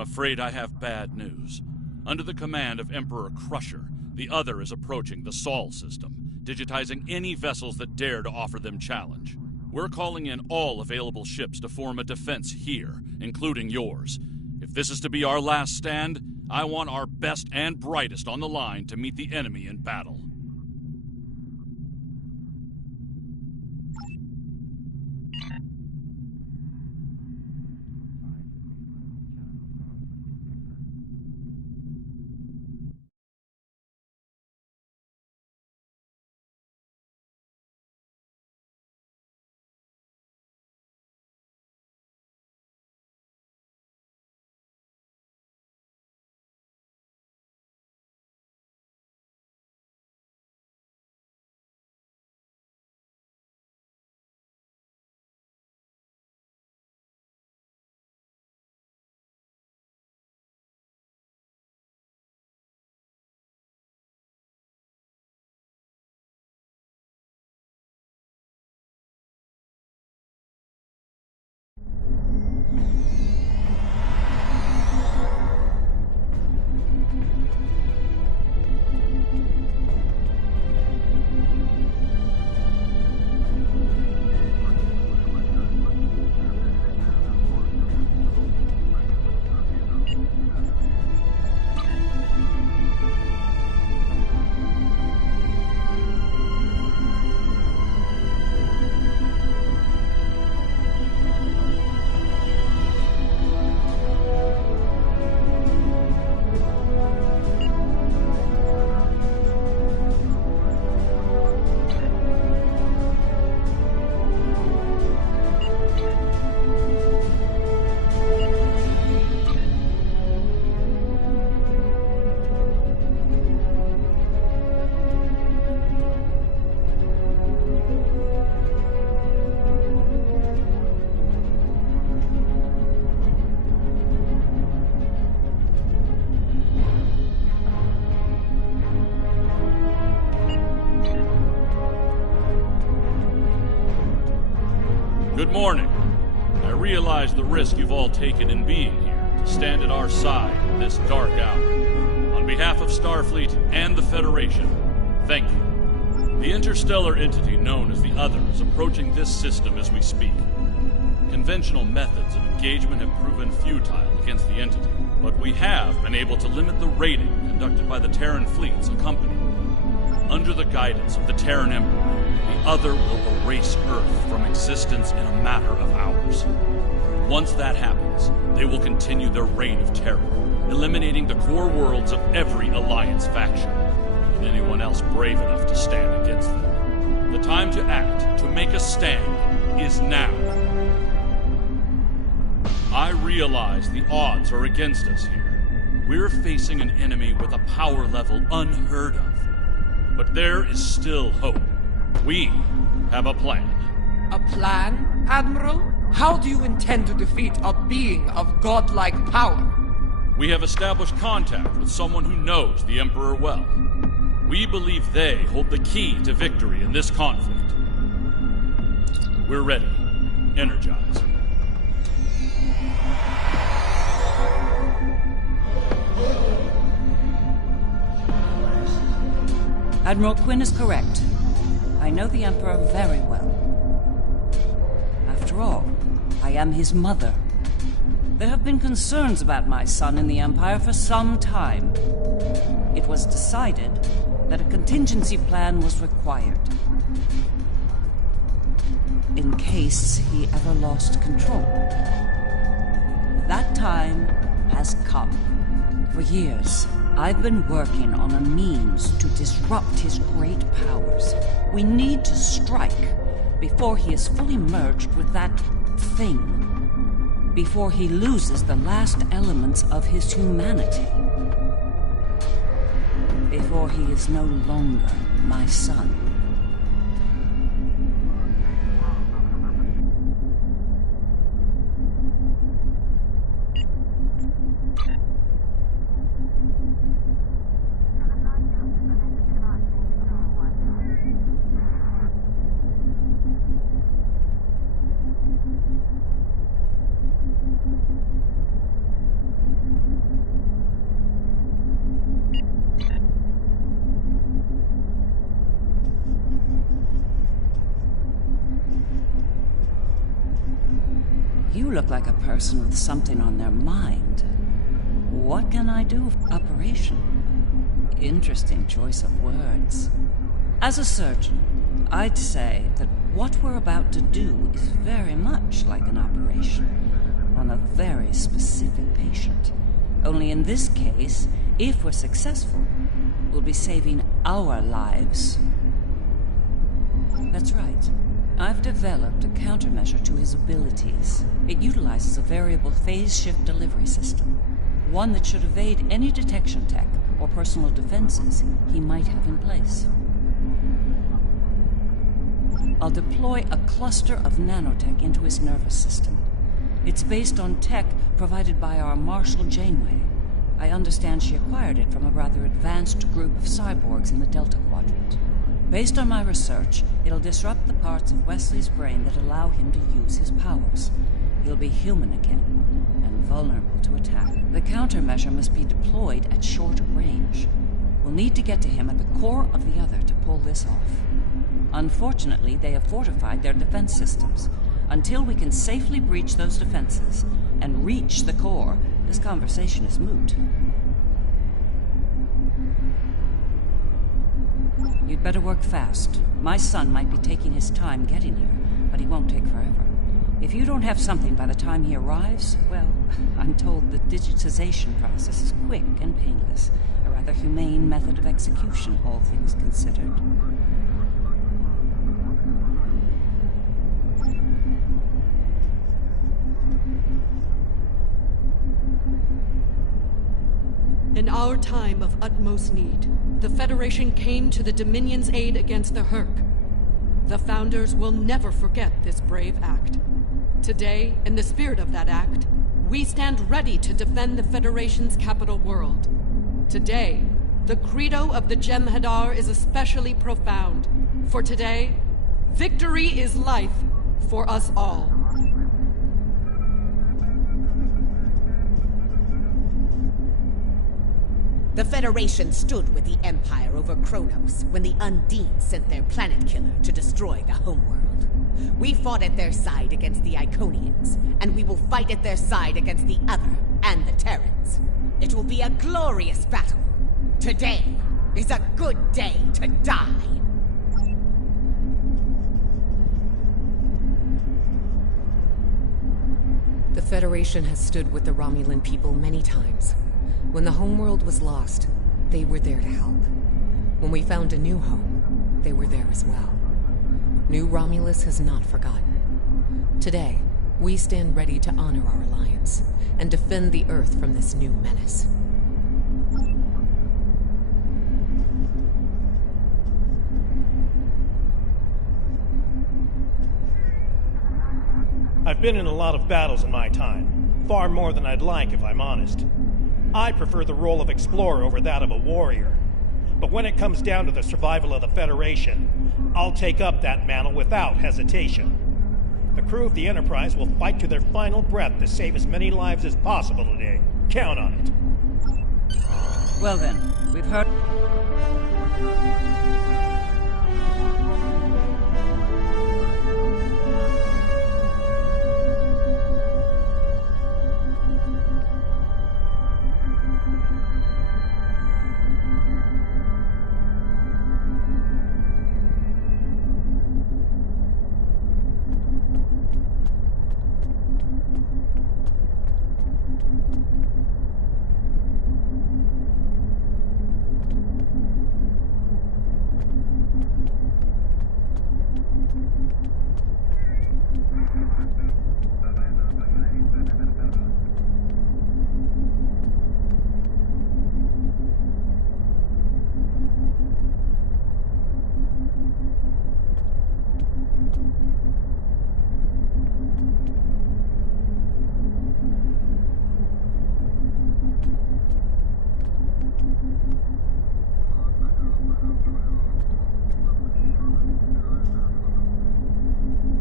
afraid I have bad news. Under the command of Emperor Crusher, the Other is approaching the Sol system, digitizing any vessels that dare to offer them challenge. We're calling in all available ships to form a defense here, including yours. If this is to be our last stand, I want our best and brightest on the line to meet the enemy in battle. Good morning. I realize the risk you've all taken in being here to stand at our side in this dark hour. On behalf of Starfleet and the Federation, thank you. The interstellar entity known as the Other is approaching this system as we speak. Conventional methods of engagement have proven futile against the entity, but we have been able to limit the raiding conducted by the Terran fleets accompanying. Under the guidance of the Terran Emperor, the Other will erase Earth from existence in a matter of hours. Once that happens, they will continue their reign of terror, eliminating the core worlds of every Alliance faction, and anyone else brave enough to stand against them. The time to act, to make a stand, is now. I realize the odds are against us here. We're facing an enemy with a power level unheard of. But there is still hope. We have a plan. A plan, Admiral? How do you intend to defeat a being of godlike power? We have established contact with someone who knows the Emperor well. We believe they hold the key to victory in this conflict. We're ready. Energize. Admiral Quinn is correct. I know the Emperor very well. After all, I am his mother. There have been concerns about my son in the Empire for some time. It was decided that a contingency plan was required. In case he ever lost control. That time has come. For years, I've been working on a means to disrupt his great powers. We need to strike before he is fully merged with that thing. Before he loses the last elements of his humanity. Before he is no longer my son. You look like a person with something on their mind. What can I do? Operation? Interesting choice of words. As a surgeon, I'd say that what we're about to do is very much like an operation on a very specific patient. Only in this case, if we're successful, we'll be saving our lives. That's right. I've developed a countermeasure to his abilities. It utilizes a variable phase shift delivery system, one that should evade any detection tech or personal defenses he might have in place. I'll deploy a cluster of nanotech into his nervous system. It's based on tech provided by our Marshal Janeway. I understand she acquired it from a rather advanced group of cyborgs in the Delta Quadrant. Based on my research, it'll disrupt the parts of Wesley's brain that allow him to use his powers. He'll be human again, and vulnerable to attack. The countermeasure must be deployed at short range. We'll need to get to him at the core of the other to pull this off. Unfortunately, they have fortified their defense systems. Until we can safely breach those defenses and reach the core, this conversation is moot. You'd better work fast. My son might be taking his time getting here, but he won't take forever. If you don't have something by the time he arrives, well, I'm told the digitization process is quick and painless. A rather humane method of execution, all things considered. In our time of utmost need, the Federation came to the Dominion's aid against the Herc. The Founders will never forget this brave act. Today, in the spirit of that act, we stand ready to defend the Federation's capital world. Today, the credo of the Jem'Hadar is especially profound. For today, victory is life for us all. The Federation stood with the Empire over Kronos when the Undine sent their planet killer to destroy the homeworld. We fought at their side against the Iconians, and we will fight at their side against the Other and the Terrans. It will be a glorious battle. Today is a good day to die. The Federation has stood with the Romulan people many times. When the homeworld was lost, they were there to help. When we found a new home, they were there as well. New Romulus has not forgotten. Today, we stand ready to honor our alliance and defend the Earth from this new menace. I've been in a lot of battles in my time, far more than I'd like if I'm honest. I prefer the role of explorer over that of a warrior. But when it comes down to the survival of the Federation, I'll take up that mantle without hesitation. The crew of the Enterprise will fight to their final breath to save as many lives as possible today. Count on it. Well then, we've heard...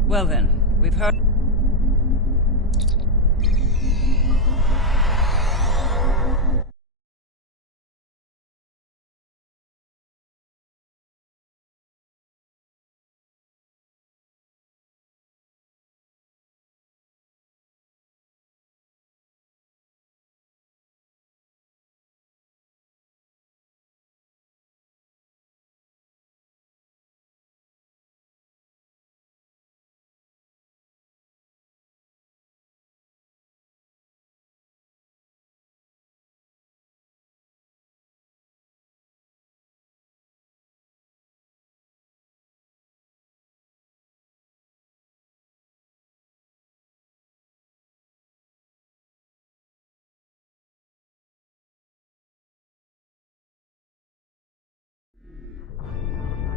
Well then, we've heard...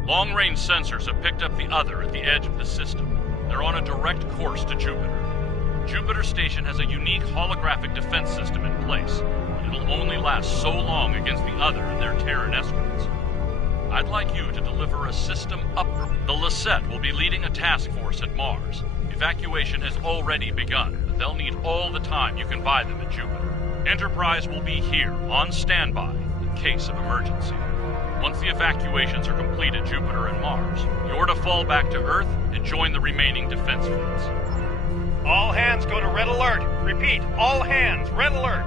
Long-range sensors have picked up the other at the edge of the system. They're on a direct course to Jupiter. Jupiter Station has a unique holographic defense system in place, but it'll only last so long against the other and their Terran escorts. I'd like you to deliver a system upgrade. The Lisette will be leading a task force at Mars. Evacuation has already begun, but they'll need all the time you can buy them at Jupiter. Enterprise will be here, on standby, in case of emergency. Once the evacuations are complete at Jupiter and Mars, you're to fall back to Earth and join the remaining defense fleets. All hands go to red alert. Repeat, all hands, red alert.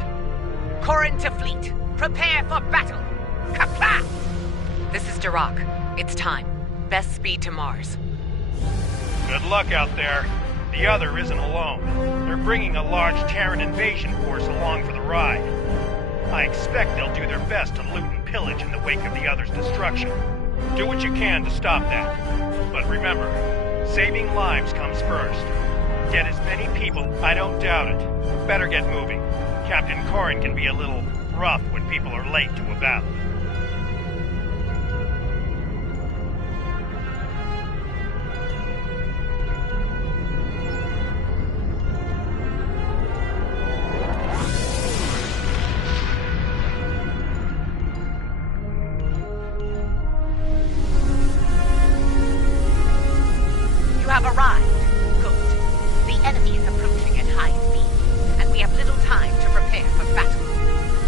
Corrin to fleet. Prepare for battle. Kapla! This is Dirac. It's time. Best speed to Mars. Good luck out there. The other isn't alone. They're bringing a large Terran invasion force along for the ride. I expect they'll do their best to loot and pillage in the wake of the other's destruction. Do what you can to stop that. But remember, saving lives comes first. Get as many people, I don't doubt it. Better get moving. Captain Corrin can be a little rough when people are late to a battle. You have arrived. Good. The enemy is approaching at high speed, and we have little time to prepare for battle.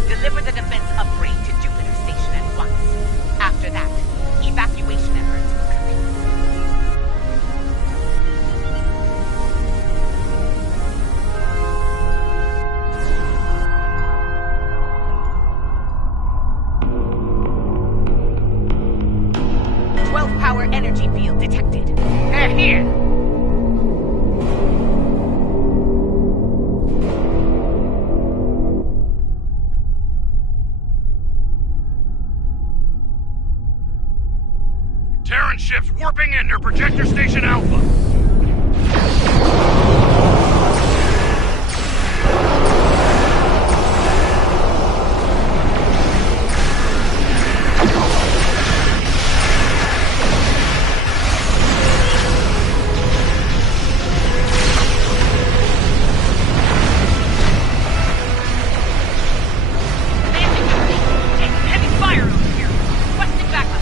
Deliver the defense upgrade to Jupiter Station at once. After that, evacuation efforts will commence. 12-power energy field detected. They're here! Terran ships warping in near Projector Station Alpha. Heavy fire over here! Requesting backup!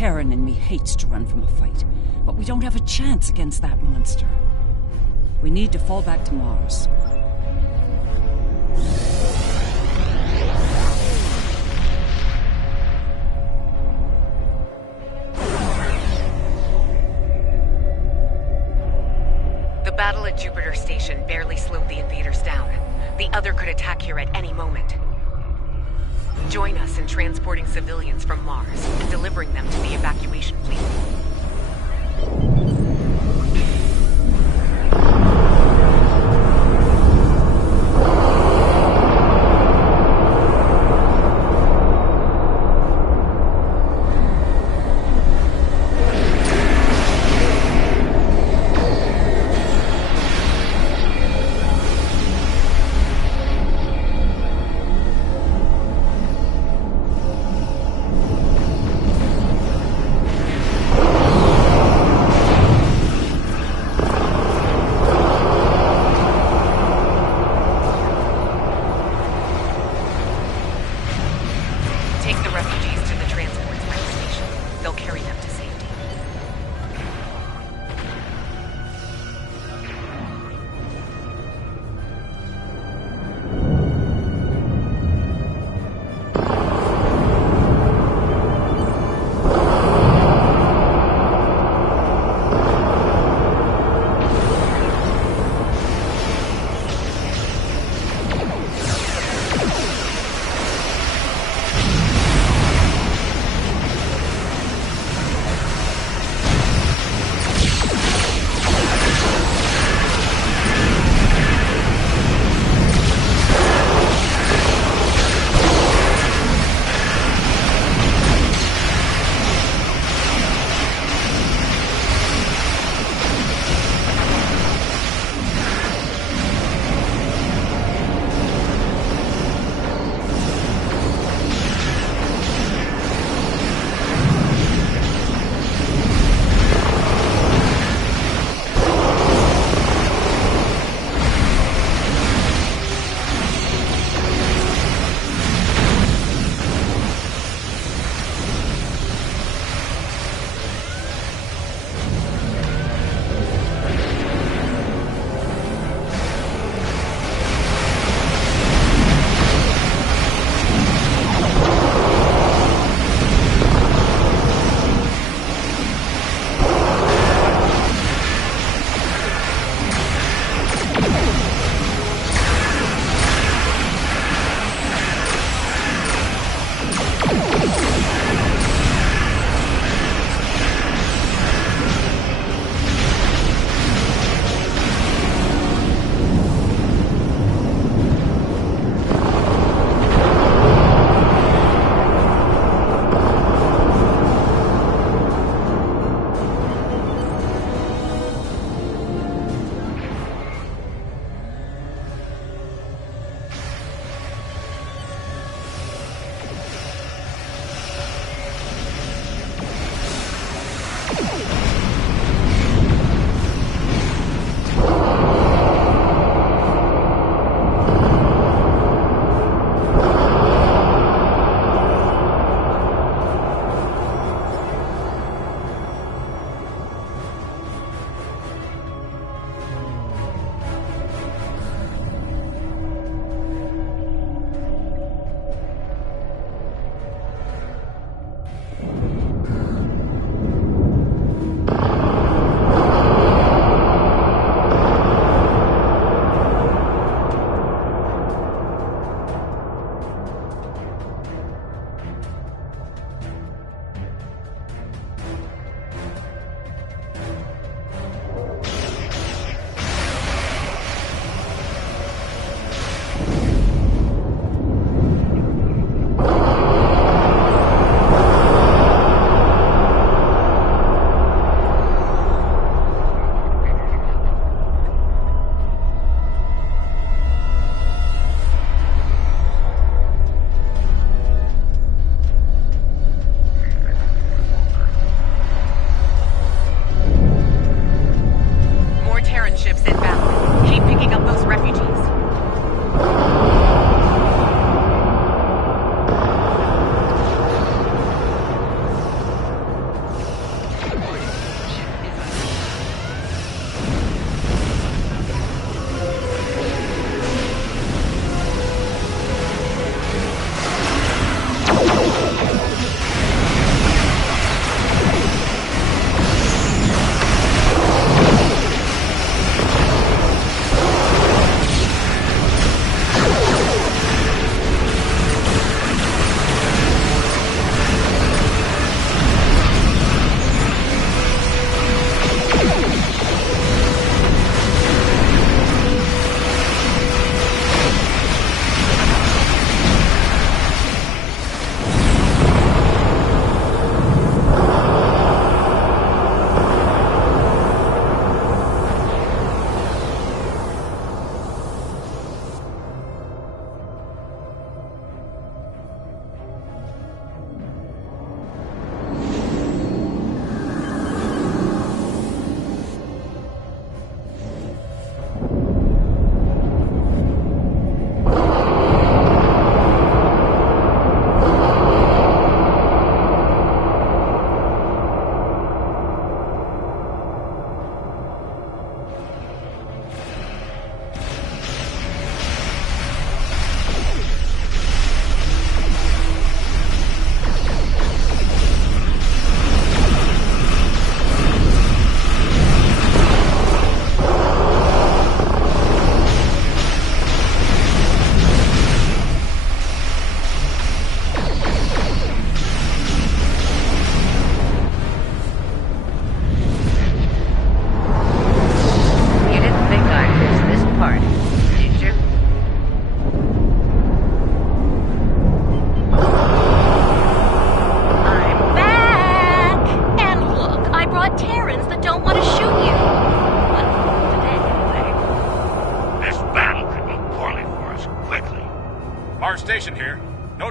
Terran in me hates to run from a fight, but we don't have a chance against that monster. We need to fall back to Mars. The battle at Jupiter Station barely slowed the invaders down. The other could attack here at any moment. Join us in transporting civilians from Mars and delivering them to the evacuation fleet.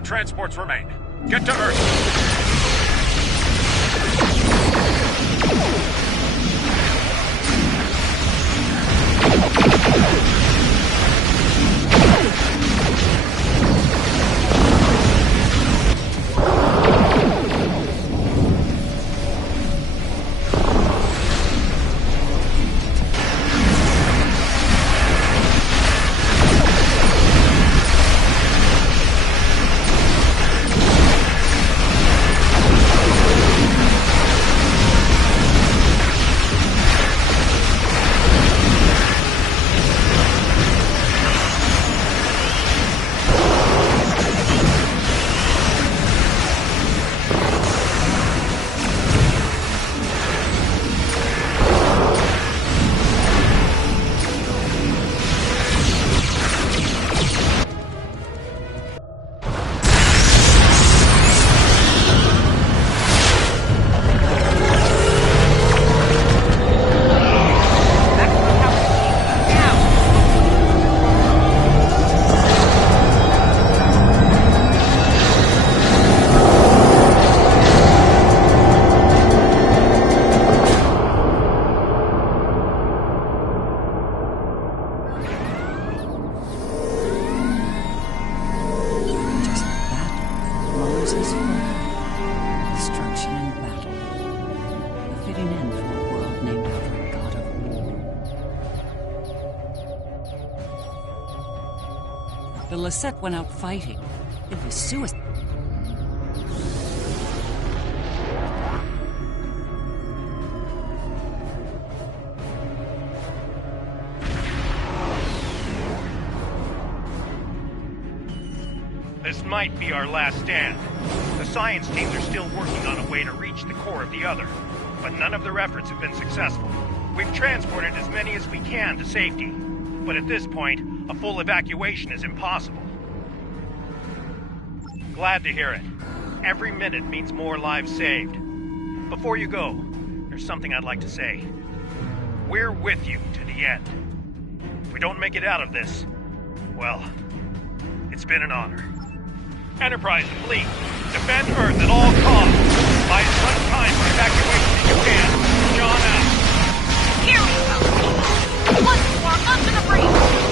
transports remain. Get to Earth. The Lisette went out fighting. It was suicide. This might be our last stand. The science teams are still working on a way to reach the core of the other, but none of their efforts have been successful. We've transported as many as we can to safety, but at this point, a full evacuation is impossible. Glad to hear it. Every minute means more lives saved. Before you go, there's something I'd like to say. We're with you to the end. If we don't make it out of this, well, it's been an honor. Enterprise and Fleet, defend Earth at all costs. Buy as much time for evacuation as you can. John out. Here we go! Once more, up to the breach!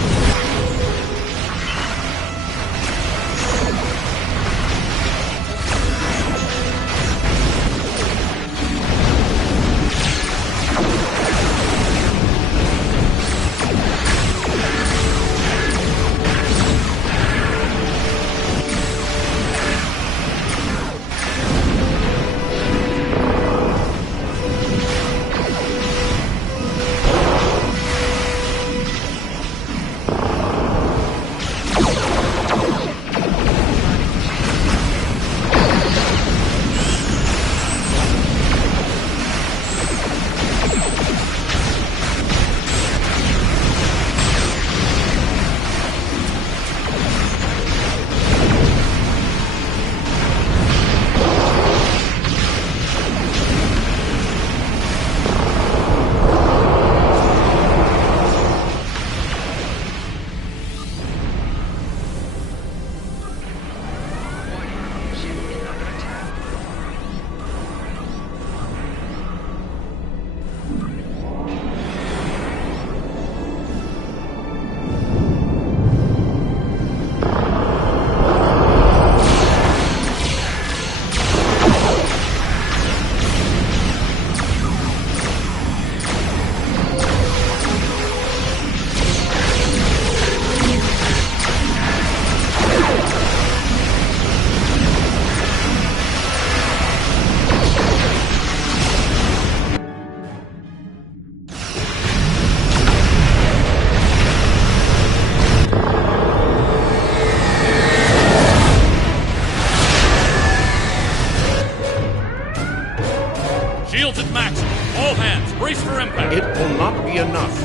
Shields at maximum. All hands, brace for impact. It will not be enough.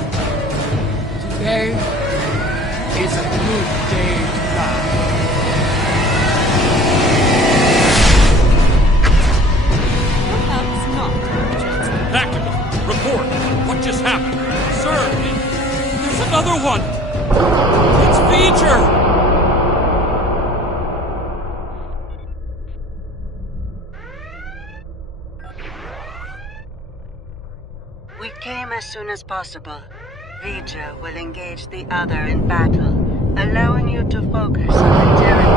Today is a good day to die. Perhaps not, Johnson. Tactical, report. What just happened? Sir, there's another one. It's Feature. We came as soon as possible. Vija will engage the other in battle, allowing you to focus on the Terran.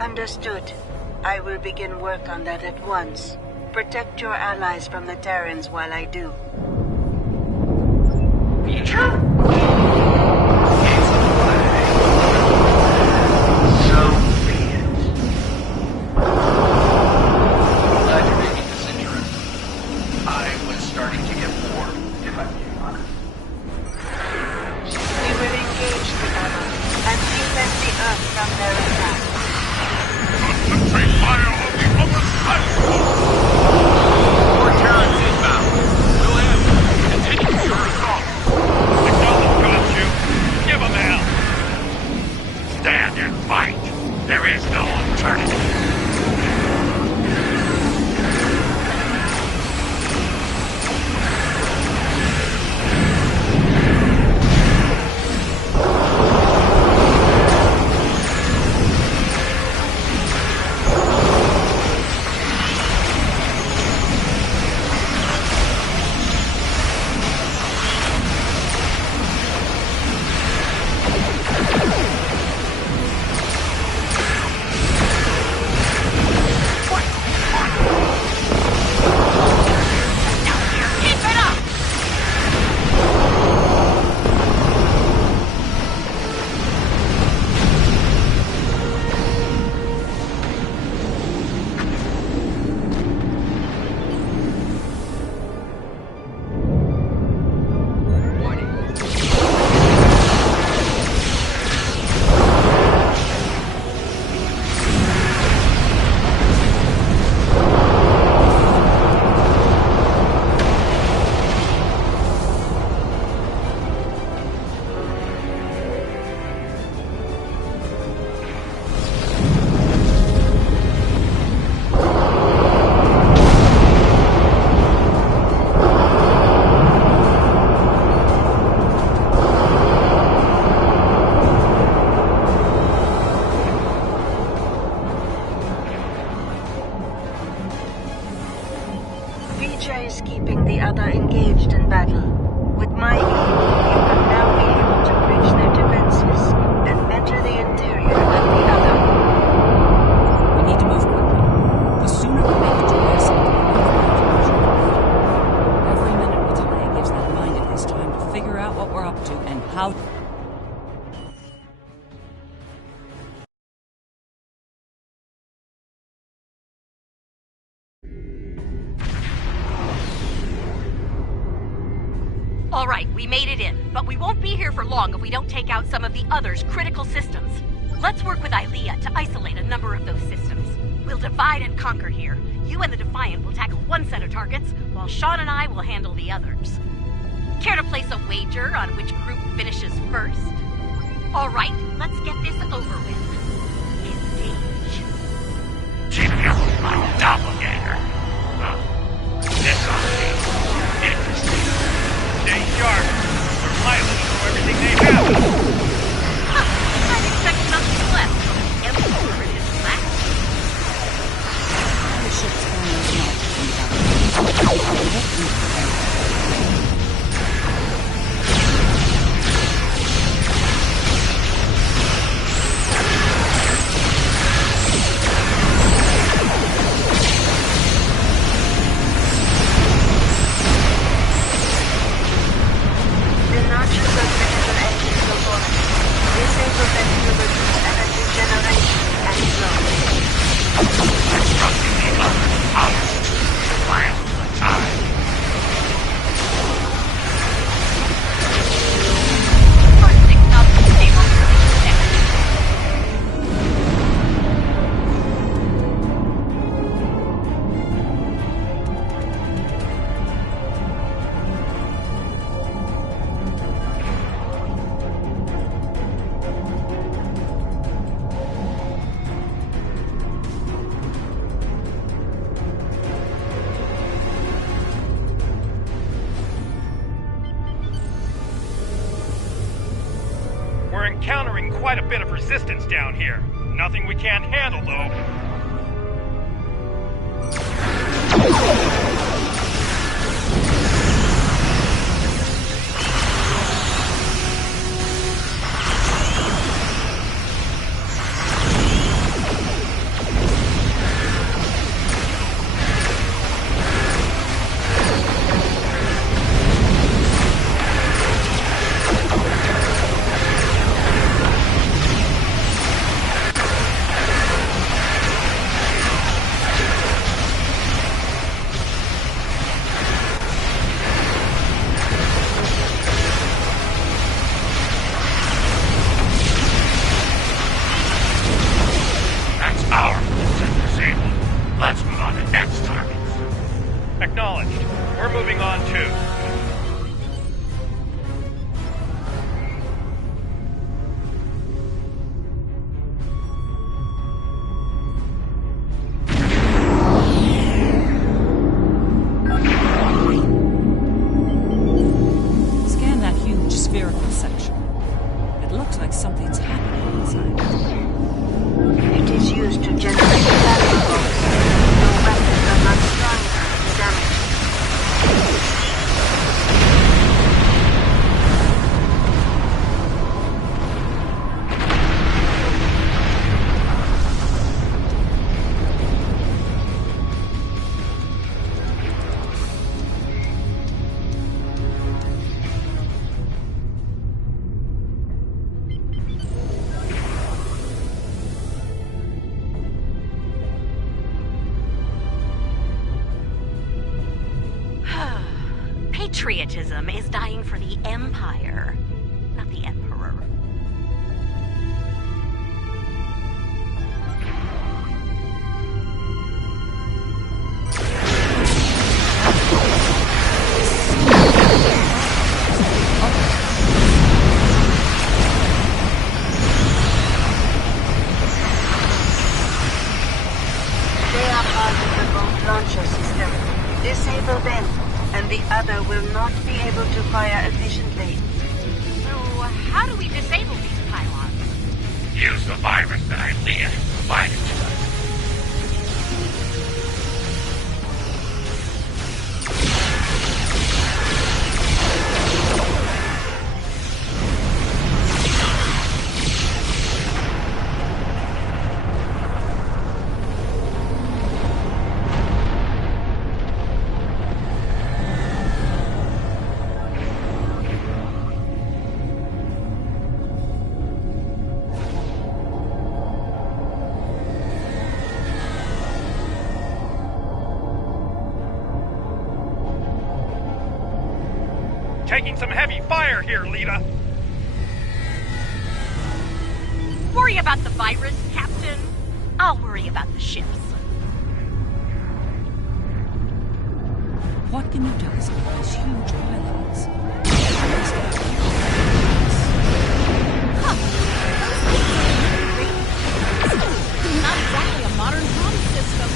Understood. I will begin work on that at once. Protect your allies from the Terrans while I do. Alright, we made it in, but we won't be here for long if we don't take out some of the others' critical systems. Let's work with Ilea to isolate a number of those systems. We'll divide and conquer here. You and the Defiant will tackle one set of targets, while Sean and I will handle the others. Care to place a wager on which group finishes first? Alright, let's get this over with. Engage. Keep your doppelganger. This ought to be interesting. Stay sharp. They're liable to throw everything they have. I'd expect nothing less from the Emperor and his lackey. The ship's going to encountering quite a bit of resistance down here. Nothing we can't handle, though. Acknowledged. We're moving on too. Scan that huge spherical section. It looks like something's happening inside it. It is used to generate battle bolts. Your weapons are not strong enough to damage. Patriotism is dying for the Empire, not the Emperor. They are part of the bolt launcher system. Disable them, and the other will not be able to fire efficiently. So, how do we disable these pylons? Use the virus that Ilea provided to us. Taking some heavy fire here, Lita. Worry about the virus, Captain. I'll worry about the ships. What can you tell us about these huge pylons? Not exactly a modern comm system.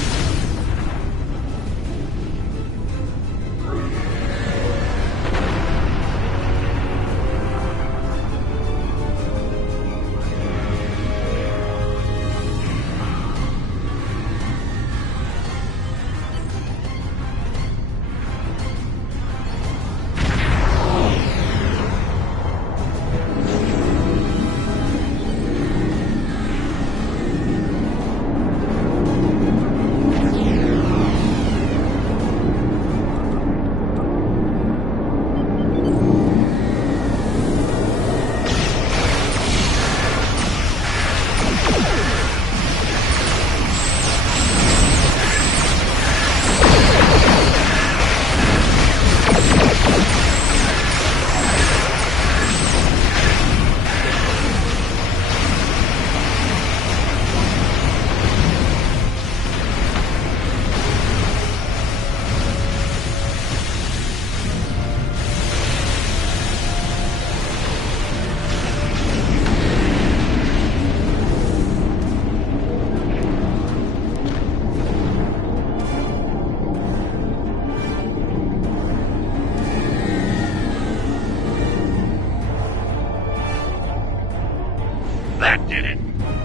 That did it.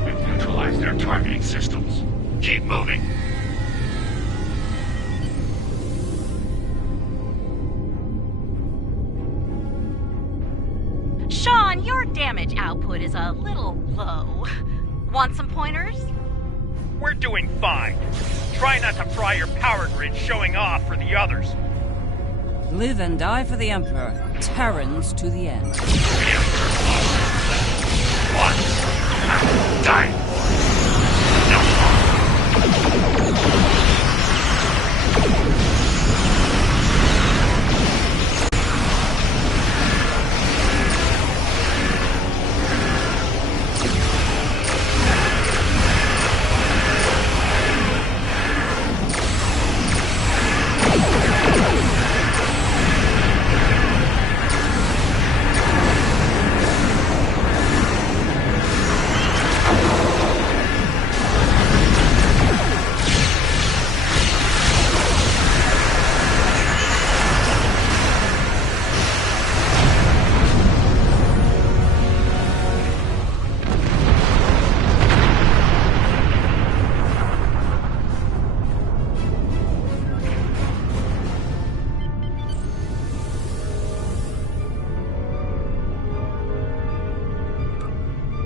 We've neutralized their targeting systems. Keep moving. Sean, your damage output is a little low. Want some pointers? We're doing fine. Try not to fry your power grid showing off for the others. Live and die for the Emperor. Terrans to the end. What? Die for. No more.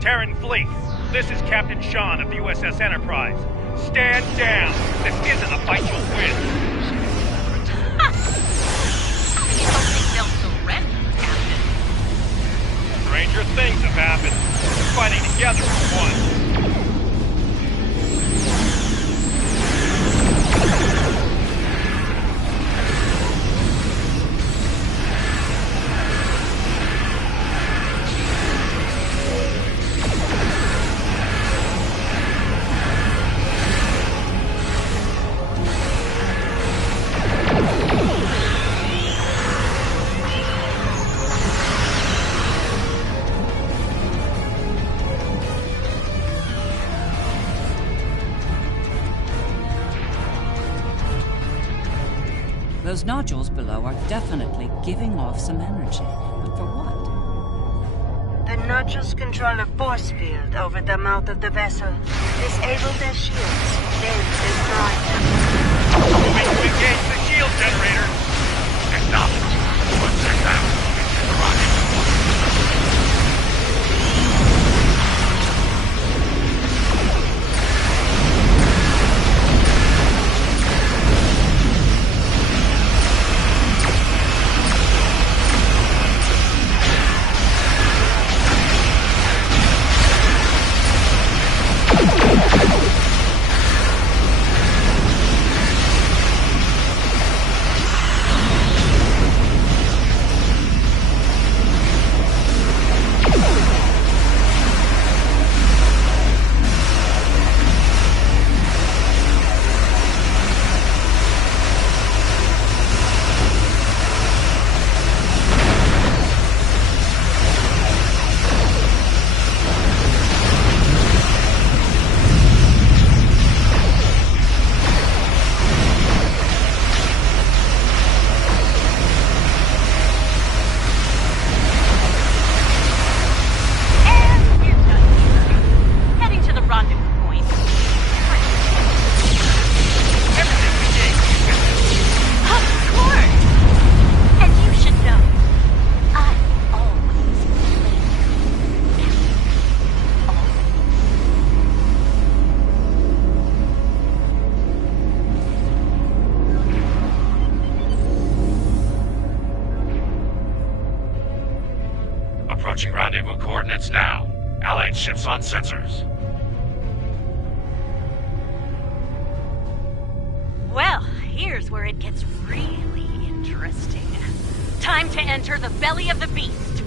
Terran Fleet, this is Captain Sean of the USS Enterprise. Stand down. This isn't a fight you'll win. You don't think they'll surrender, Captain? Stranger things have happened. We're fighting together for once. Those nodules below are definitely giving off some energy. But for what? The nodules control a force field over the mouth of the vessel. Disable their shields, then destroy them. Moving to engage the shield generator. Acknowledge. Once they're down, into the rocket. Approaching rendezvous coordinates now. Allied ships on sensors. Well, here's where it gets really interesting. Time to enter the belly of the beast.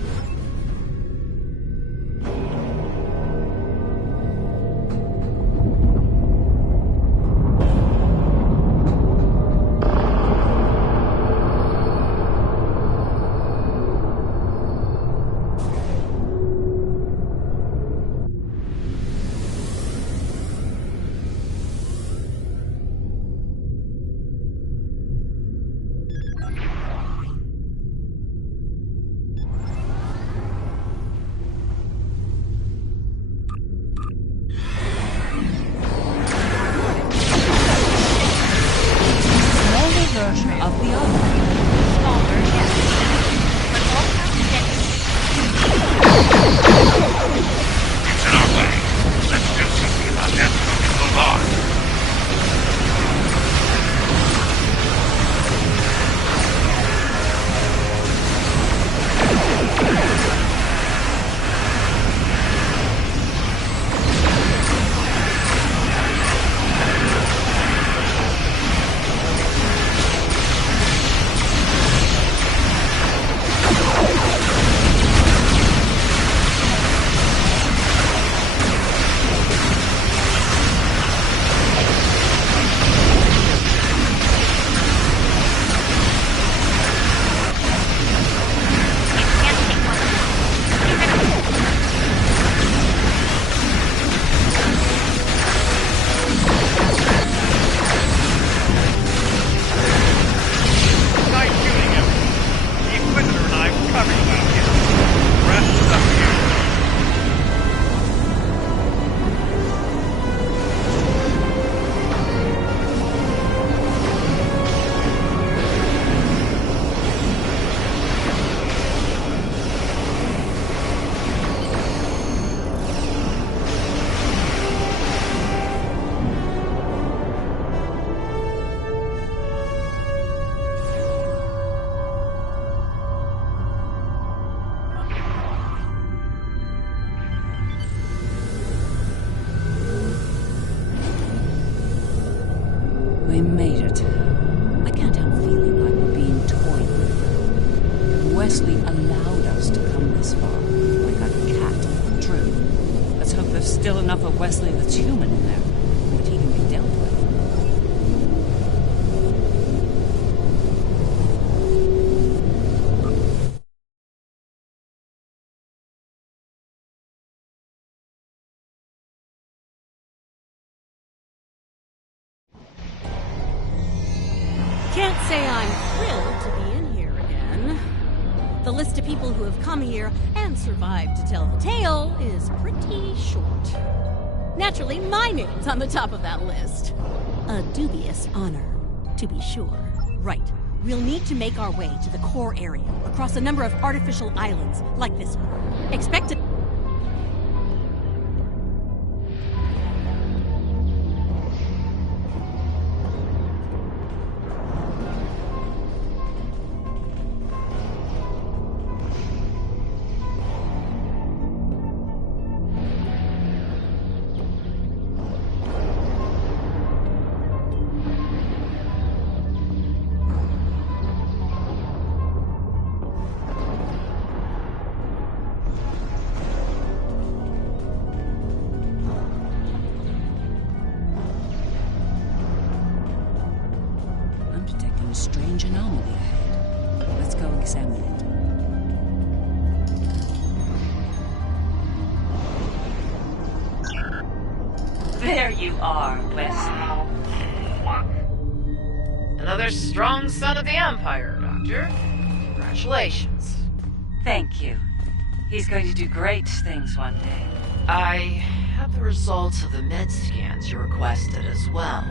still enough of Wesley that's human in there, but he can be dealt with. Can't say I'm thrilled to be in here again. The list of people who have come here and survived to tell the tale is pretty short. Naturally, my name's on the top of that list. A dubious honor, to be sure. Right. We'll need to make our way to the core area, across a number of artificial islands, like this one. Expect to... A strange anomaly ahead. Let's go examine it. There you are, Wesley. Another strong son of the Empire, Doctor. Congratulations. Thank you. He's going to do great things one day. I have the results of the med scans you requested as well.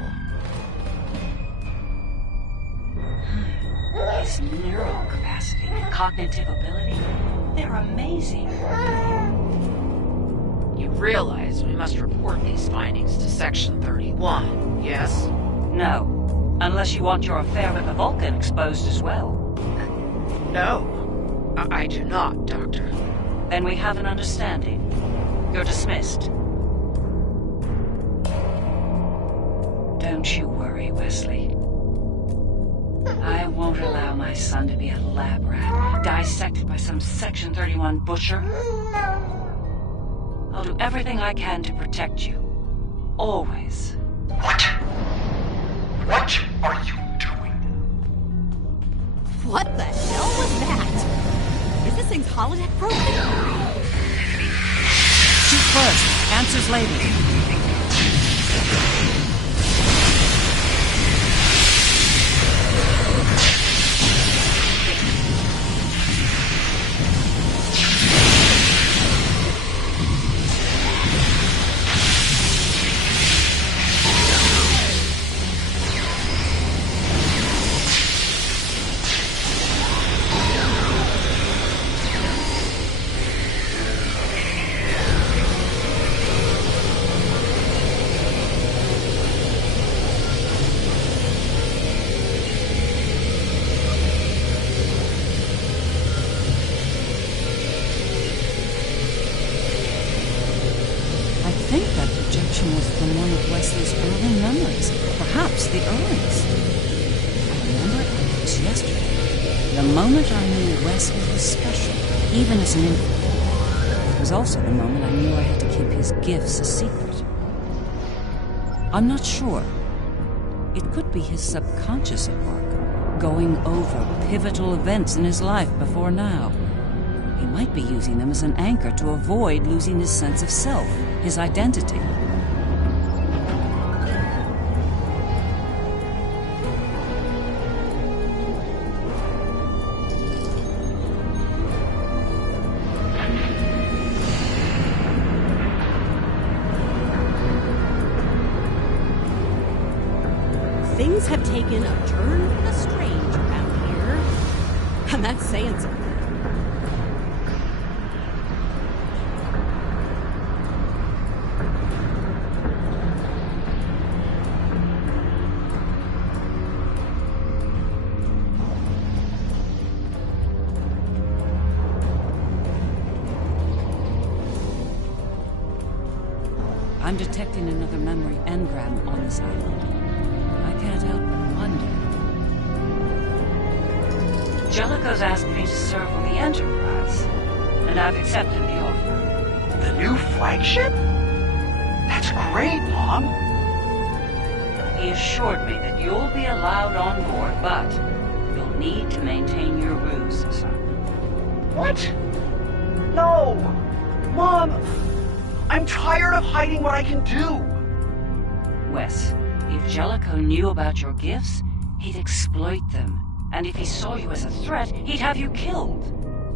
His neural capacity, cognitive ability, they're amazing. You realize we must report these findings to Section 31, yes? No, unless you want your affair with the Vulcan exposed as well. No, I do not, Doctor. Then we have an understanding. You're dismissed. Don't you worry, Wesley. I won't allow my son to be a lab rat, dissected by some Section 31 butcher. I'll do everything I can to protect you. Always. What? What are you doing? What the hell was that? Is this thing's holodeck broken? Shoot first, answers later. Was from one of Wesley's early memories, perhaps the earliest. I remember it was yesterday, the moment I knew Wesley was special, even as an infant. It was also the moment I knew I had to keep his gifts a secret. I'm not sure. It could be his subconscious at work, going over pivotal events in his life before now. He might be using them as an anchor to avoid losing his sense of self, his identity. Things have taken a turn for the strange around here. And that's saying something. I'm detecting another memory engram on this island. I can't help but wonder. Jellicoe's asked me to serve on the Enterprise, and I've accepted the offer. The new flagship? That's great, Mom. He assured me that you'll be allowed on board, but you'll need to maintain your ruse, son. What? No! Mom! I'm tired of hiding what I can do! Wes, if Jellicoe knew about your gifts, he'd exploit them. And if he saw you as a threat, he'd have you killed.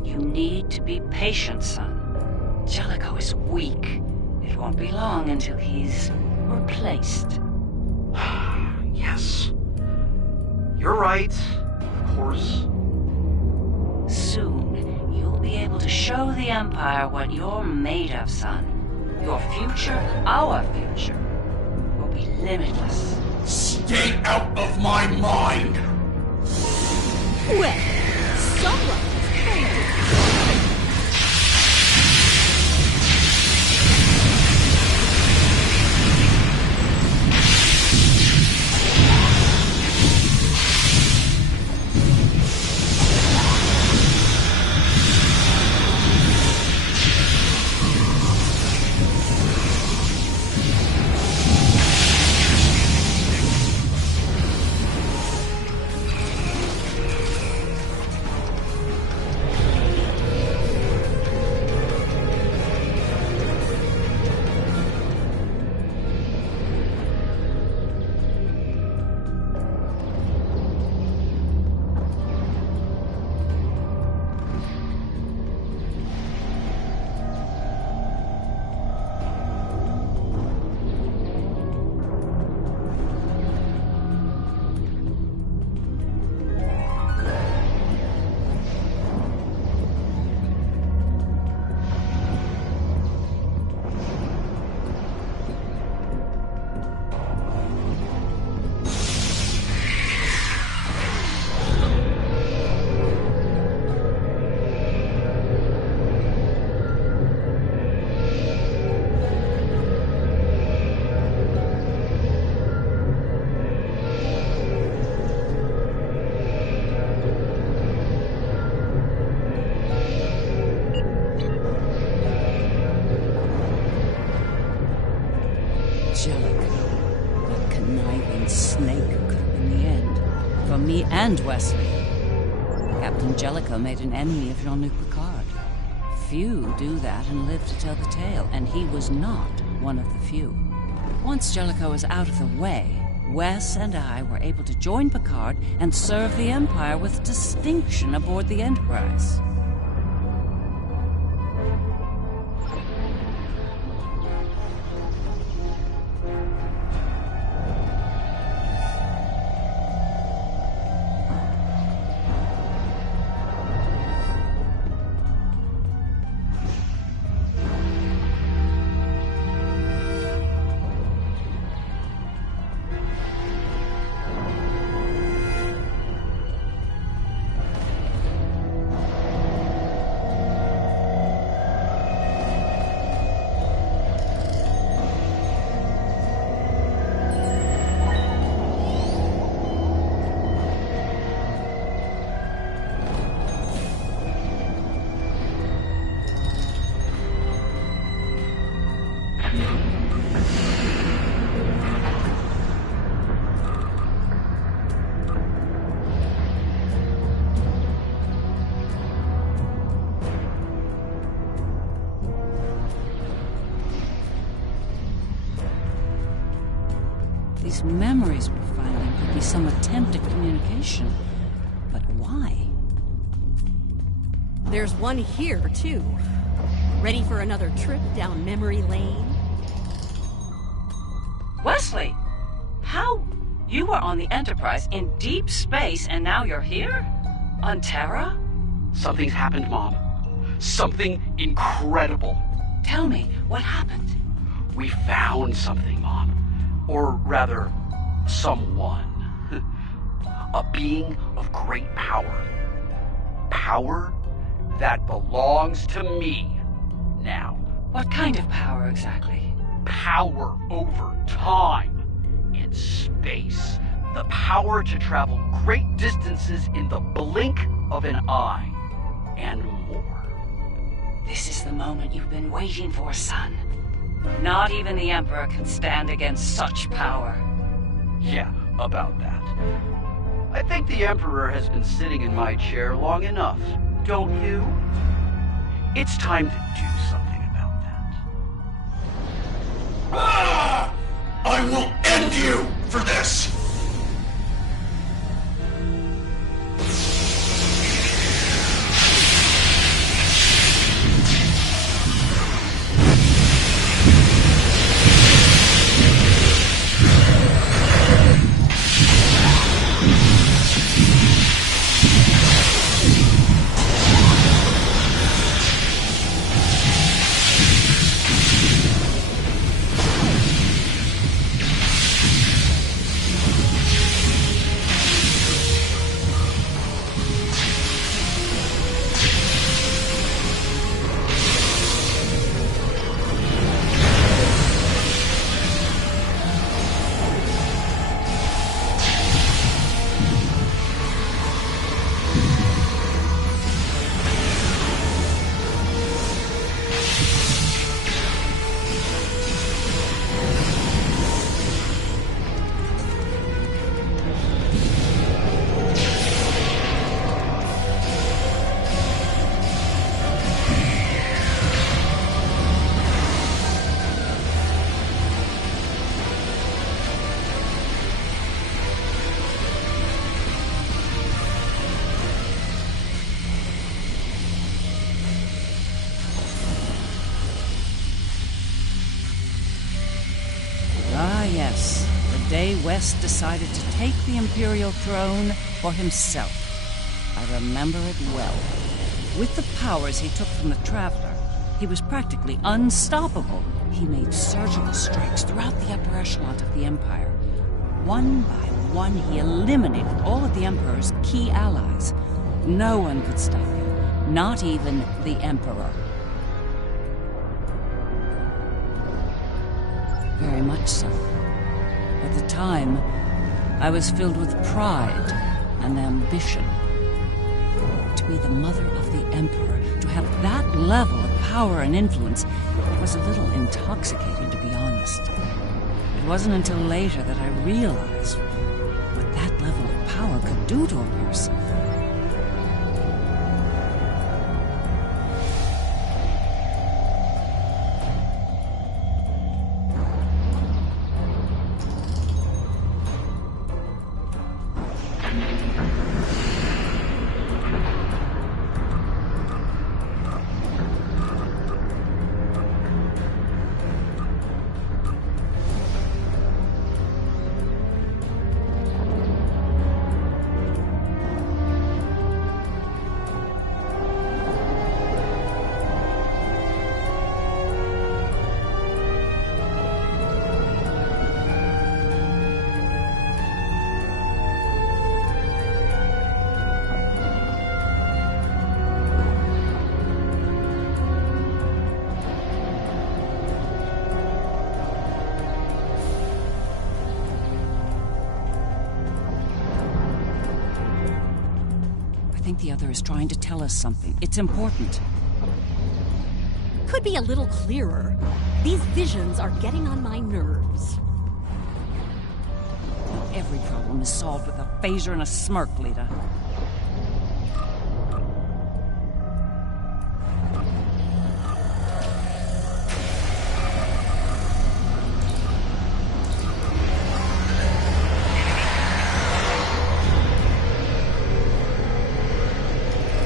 You need to be patient, son. Jellicoe is weak. It won't be long until he's replaced. Yes. You're right. Of course. Soon, you'll be able to show the Empire what you're made of, son. Your future, our future, will be limitless. Stay out of my mind! Well, someone is trying to... And Wesley. Captain Jellicoe made an enemy of Jean-Luc Picard. Few do that and live to tell the tale, and he was not one of the few. Once Jellicoe was out of the way, Wes and I were able to join Picard and serve the Empire with distinction aboard the Enterprise. These memories we're finding could be some attempt at communication. But why? There's one here, too. Ready for another trip down memory lane? Wesley! How? You were on the Enterprise in deep space and now you're here? On Terra? Something's happened, Mom. Something incredible. Tell me, what happened? We found something, Mom. Or rather, someone. A being of great power. Power that belongs to me now. What kind of power exactly? Power over time and space. The power to travel great distances in the blink of an eye. And more. This is the moment you've been waiting for, son. Not even the Emperor can stand against such power. Yeah, about that. I think the Emperor has been sitting in my chair long enough, don't you? It's time to do something about that. Ah! I will end you for this! Yes, the day West decided to take the Imperial throne for himself. I remember it well. With the powers he took from the Traveler, he was practically unstoppable. He made surgical strikes throughout the upper echelon of the Empire. One by one, he eliminated all of the Emperor's key allies. No one could stop him, not even the Emperor. Very much so. At the time, I was filled with pride and ambition. To be the mother of the Emperor, to have that level of power and influence, it was a little intoxicating, to be honest. It wasn't until later that I realized what that level of power could do to a person. I think the other is trying to tell us something. It's important. Could be a little clearer. These visions are getting on my nerves. Not every problem is solved with a phaser and a smirk, Lita.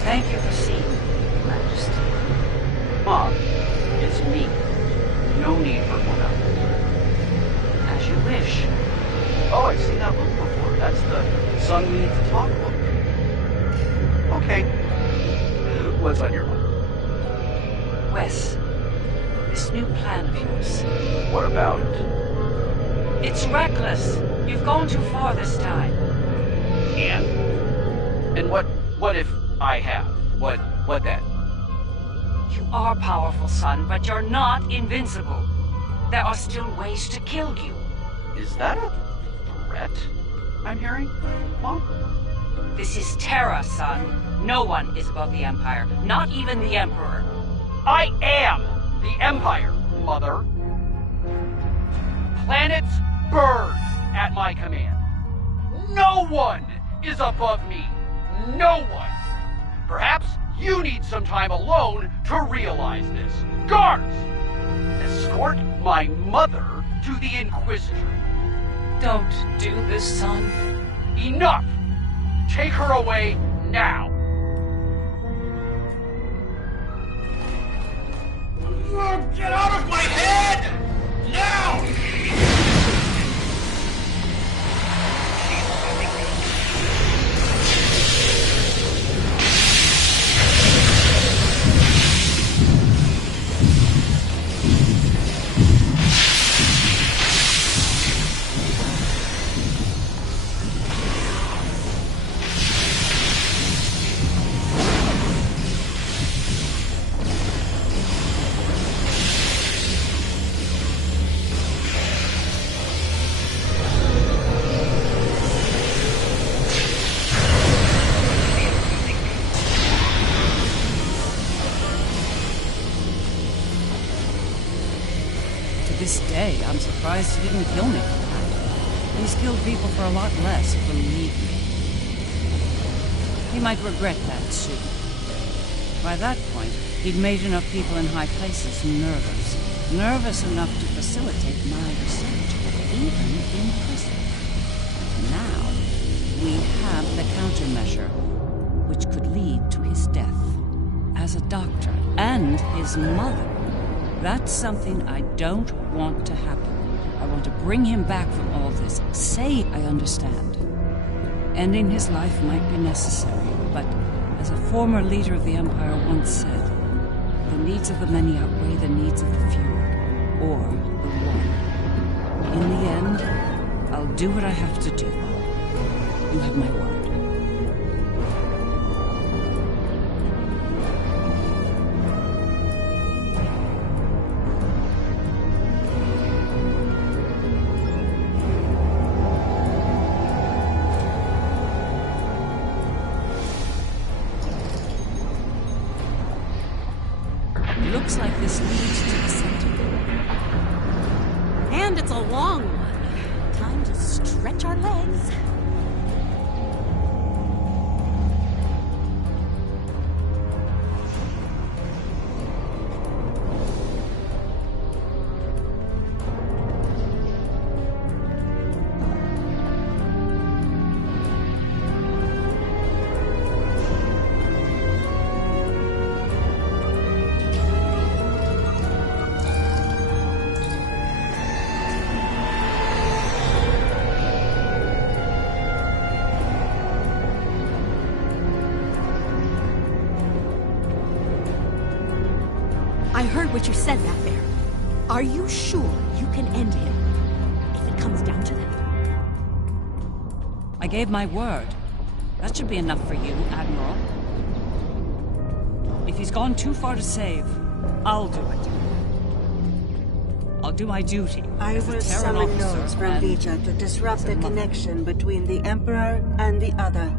Thank you for seeing me, Majesty. Mom, it's me. No need for formality. As you wish. Oh, I've seen that book before. That's the son we need to talk about. Okay. What's on your mind? Wes, this new plan of yours. What about it? It's reckless. You've gone too far this time. And what if I have? What then? You are powerful, son, but you're not invincible. There are still ways to kill you. Is that a threat I'm hearing, Mom? This is Terra, son. No one is above the Empire, not even the Emperor. I am the Empire, Mother. Planets burn at my command. No one is above me. No one. Perhaps you need some time alone to realize this. Guards! Escort my mother to the Inquisitor. Don't do this, son. Enough! Take her away now! Get out of my head! Now! This day, I'm surprised he didn't kill me for that. He's killed people for a lot less, believe me. He might regret that soon. By that point, he'd made enough people in high places nervous. Nervous enough to facilitate my research, even in prison. Now, we have the countermeasure, which could lead to his death. As a doctor, and his mother. That's something I don't want to happen. I want to bring him back from all this. Say I understand. Ending his life might be necessary, but as a former leader of the Empire once said, the needs of the many outweigh the needs of the few, or the one. In the end, I'll do what I have to do. You have my word. Looks like this leads to the center. And it's a long one. Time to stretch our legs. I heard what you said back there. Are you sure you can end him? If it comes down to that. I gave my word. That should be enough for you, Admiral. If he's gone too far to save, I'll do it. I'll do my duty. I will summon those from Vija to disrupt the connection between the Emperor and the other.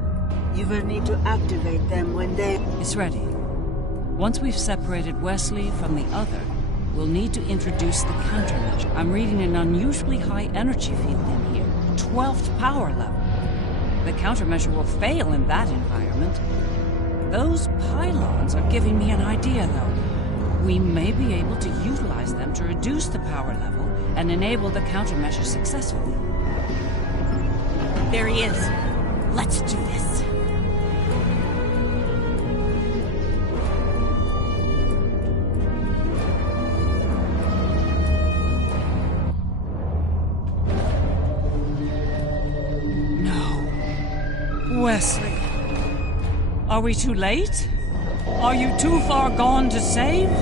You will need to activate them when they... It's ready. Once we've separated Wesley from the other, we'll need to introduce the countermeasure. I'm reading an unusually high energy field in here. 12th power level. The countermeasure will fail in that environment. Those pylons are giving me an idea, though. We may be able to utilize them to reduce the power level and enable the countermeasure successfully. There he is. Let's do this. Wesley, are we too late? Are you too far gone to save? You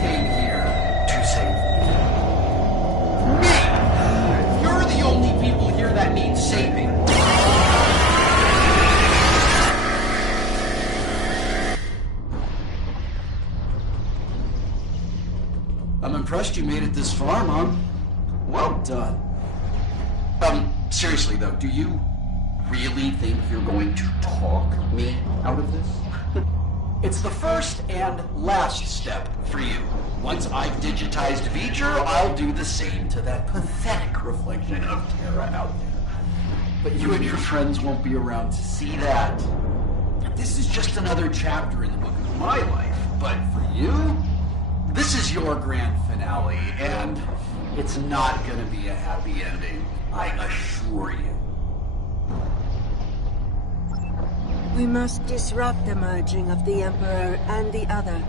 came here to save me. You're the only people here that need saving. I'm impressed you made it this far, Mom. Well done. Seriously though, do you really think you're going to talk me out of this? It's the first and last step for you. Once I've digitized V'ger, I'll do the same to that pathetic reflection of Terra out there. But you and your friends won't be around to see that. This is just another chapter in the book of my life, but for you, this is your grand finale, and it's not gonna be a happy ending, I assure you. We must disrupt the merging of the Emperor and the Other.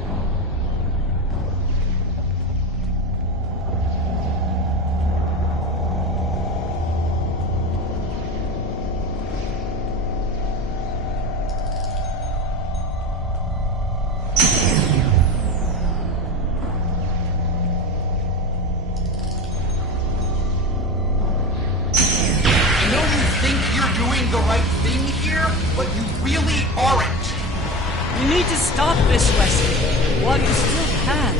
You need to stop this, Wesley, while you still can.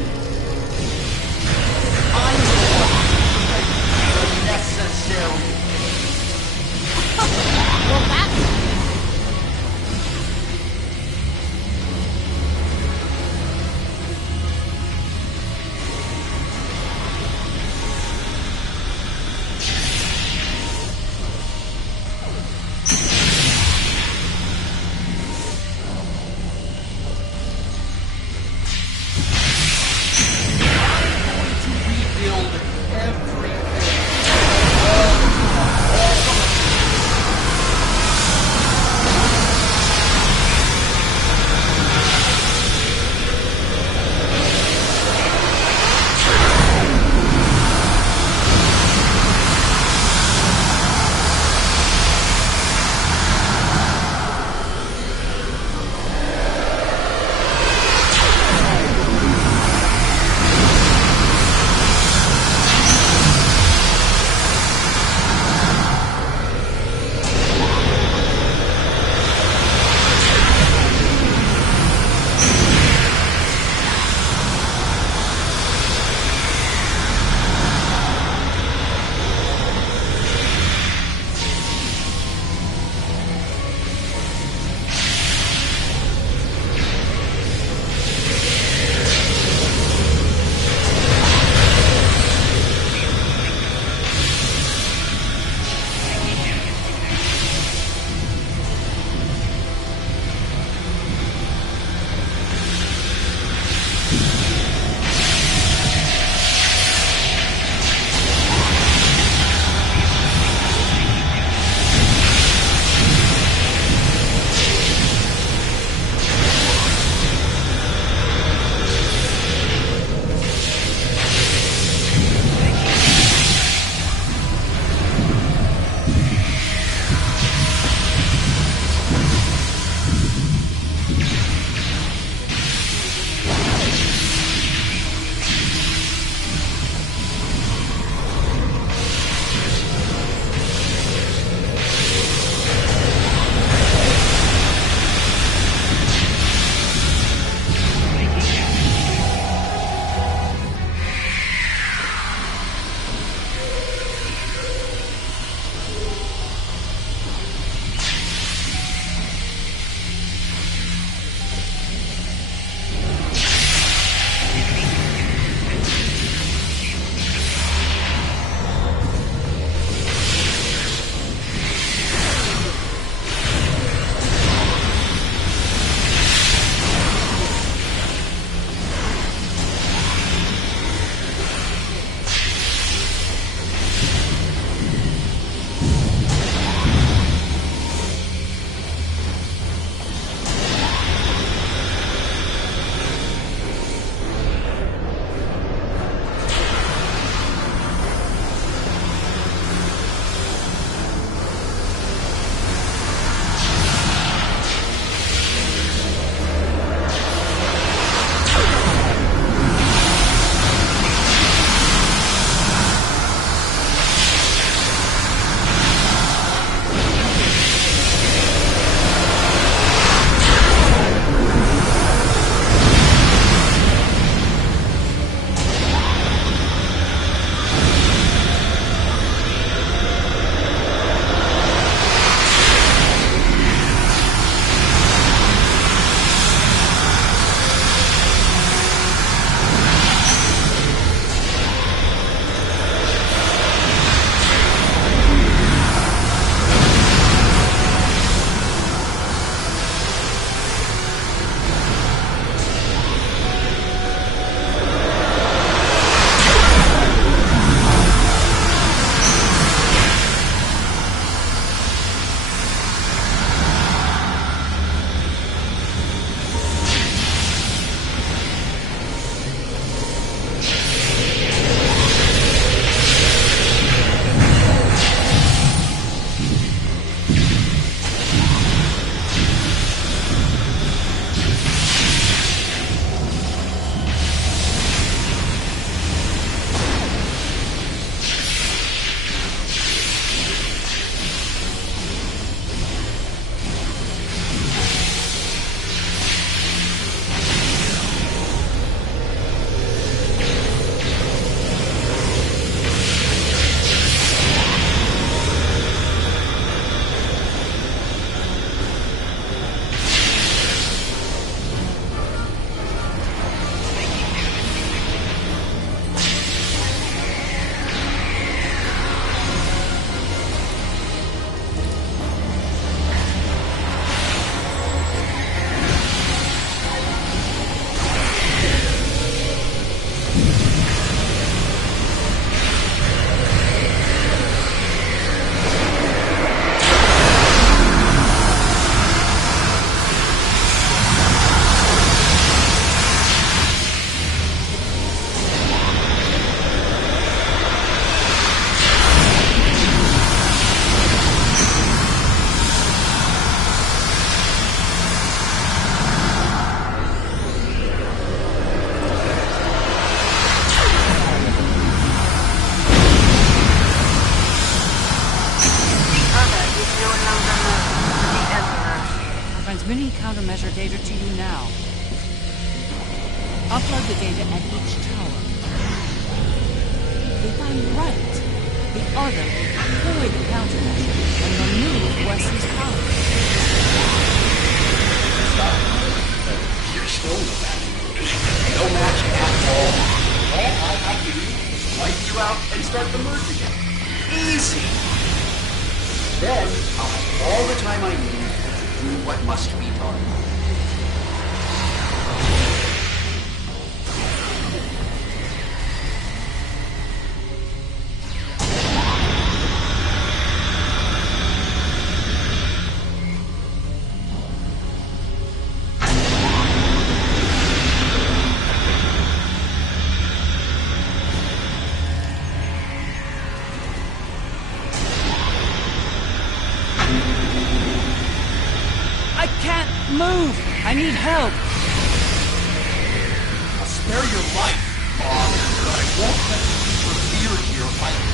I'm necessary. Well, that's... countermeasure data to you now. Upload the data at each tower. If I'm right, the other will deploy the countermeasure and remove Wesley's power. You're still no match. No match at all. All I do is wipe you out and start the merge again. Easy. Then I'll have all the time I need to do what must be done. Move! I need help! I'll spare your life, Bob, but I won't let you interfere here lightly.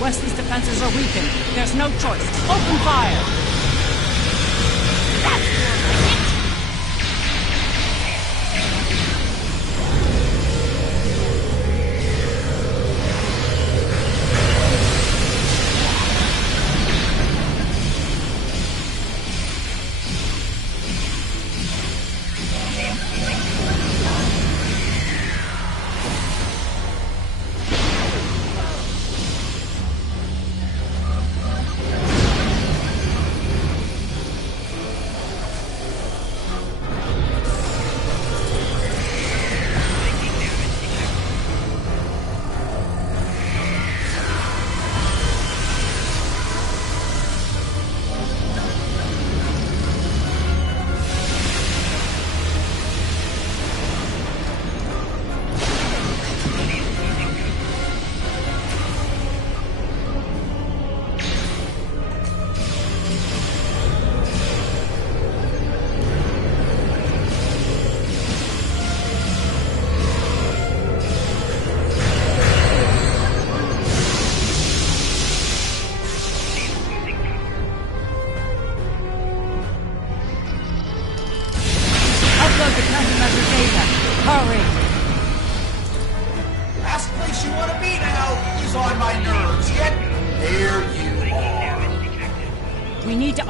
Wesley's defenses are weakened. There's no choice. Open fire!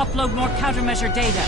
Upload more countermeasure data.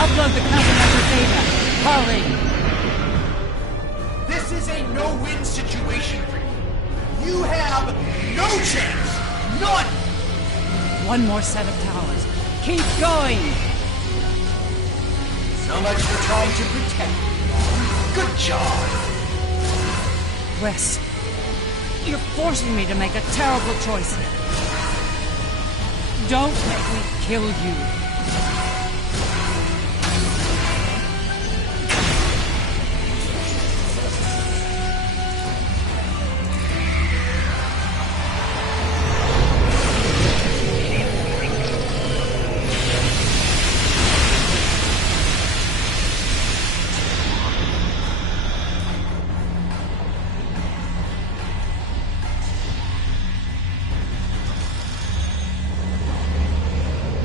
Upload the countermeasure data. Hurry! This is a no-win situation for you. You have no chance. None! One more set of towers. Keep going! So much for trying to protect me. Good job. Wes, you're forcing me to make a terrible choice here. Don't make me kill you.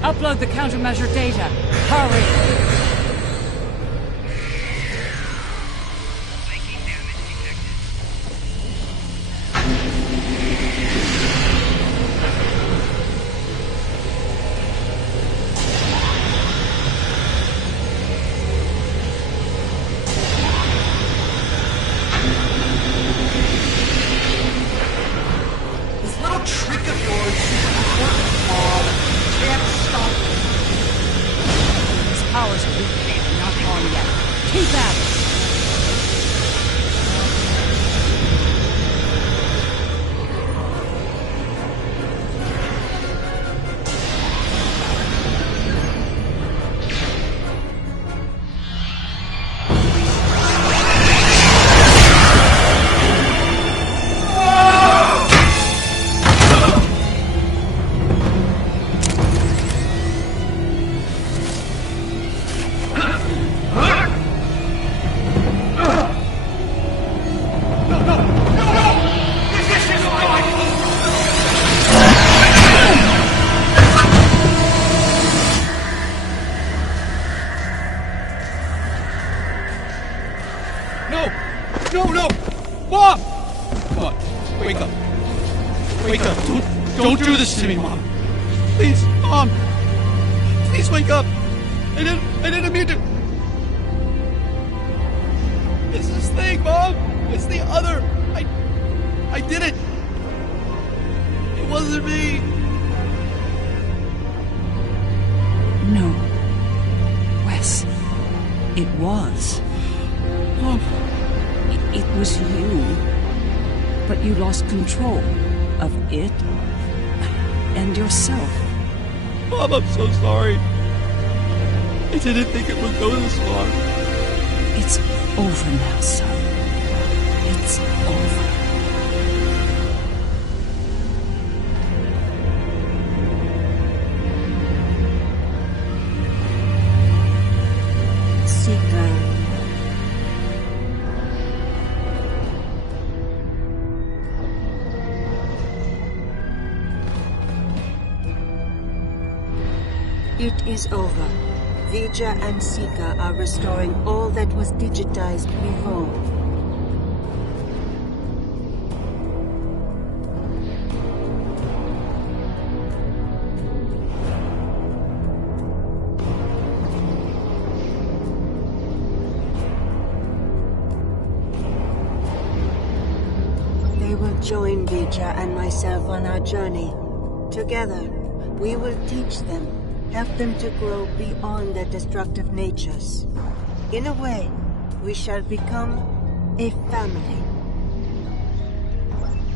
Upload the countermeasure data. Hurry! This little trick of yours is important, Mom. Can't stop it. His powers are weak, not gone yet. Keep at it! No! Mom! Come on, wake up. Wake up. Don't do this to me, Mom. Please, Mom. Please wake up. I didn't mean to. It's this thing, Mom. It's the other. I did it. It wasn't me. No. Wes, it was. Mom. It was you. But you lost control of it and yourself. Mom, I'm so sorry. I didn't think it would go this far. It's over now, son. It's over. Seeker. It is over. Vija and Sika are restoring all that was digitized before. They will join Vija and myself on our journey. Together, we will teach them. Help them to grow beyond their destructive natures. In a way, we shall become a family.